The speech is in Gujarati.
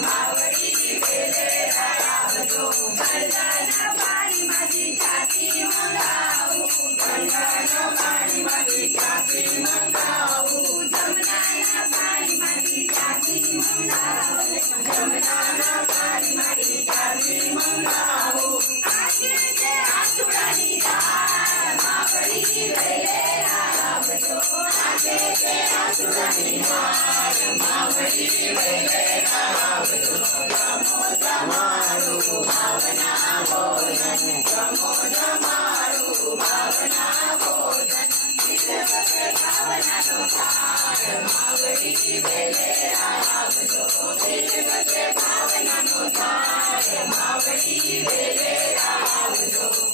માવડી વેલેરા આવજો ગરડાના પાણીમાંથી ચાથી મંગાવું ગરડાના પાણીમાંથી ચાથી મંગાવું જમનાના પાણીમાંથી ચાથી મંગાવું જમનાના પાણીમાંથી ચાથી મંગાવું આજે છે આસુડાની દાળ માવડી વેલેરા આવજો આજે છે આસુડાની દાળ માવડી વેલેરા આવજો જમો જમાડું ભાવના ભોજન જમો જમાડું ભાવના ભોજન વિશ્વસે ભાવનાનો થાળ માવડી વેલેરા આવજો વિશ્વસે ભાવનાનો થાળ માવડી વેલેરા આવજો